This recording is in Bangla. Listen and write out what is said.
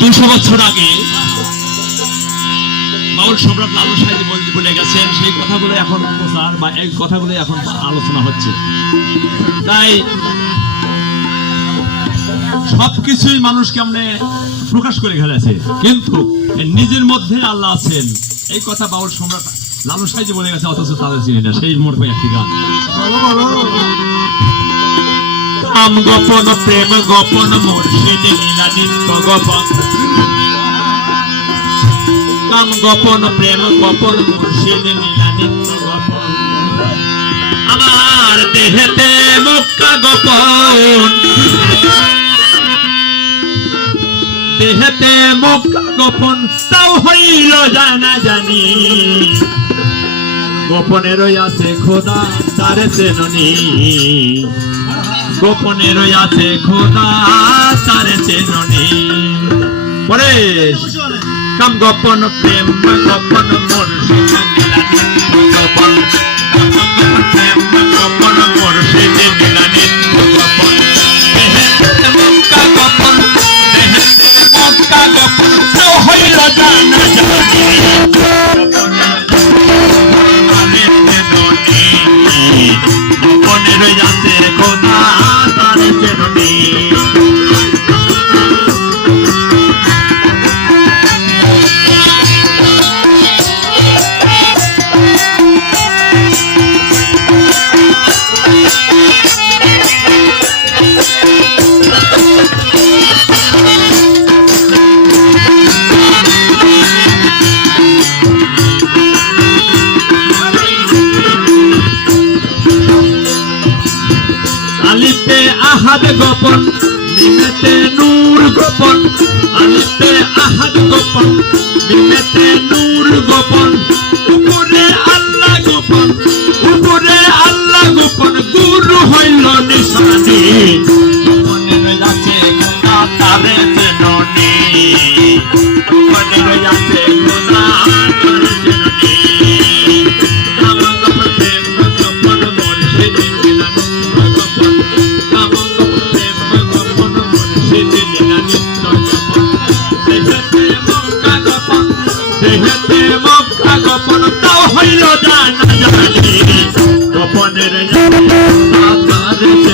দুশো বছর আগে বাউল সম্রাট লালু সাহেব বলে- গেছেন, সেই কথাগুলো এখন প্রচার বা এই কথাগুলো এখন আলোচনা হচ্ছে। তাই সবকিছুই মানুষ কেমনে প্রকাশ করে ফেলেছে কিন্তু নিজের মধ্যে আল্লাহ আছেন। এই কথা বাউল সম্রাট লালু সাহেব বলে গেছে, অথচ তাদের চিনি না, সেই মোটে একটি গান। কাম গোপন প্রেম গোপন মুর্শিদ নীলা নিত্য গোপন। কাম গোপন প্রেম গোপন মুর্শিদ নীলা নিত্য গোপন। আমার দেহেতে মুক্কা গোপন। দেহেতে মুক্কা গোপন, তাও হইল জানা জানি। গোপনের আছে খোদা, তার চেননি। গোপনের আছে খোদা তার চেননি পরে কাম গোপন প্রেম গোপন মুর্শিদ গোপন প্রেম আহাদ গোপন নিমেতে নূর গোপন আলিতে আহাদ গোপন নিমেতে নূর গোপন উপরে আল্লাহ গোপন উপরে আল্লাহ গোপন, গুরু হইল নিশানি। গোপনের গঙ্গা তারে গোপনের আদমে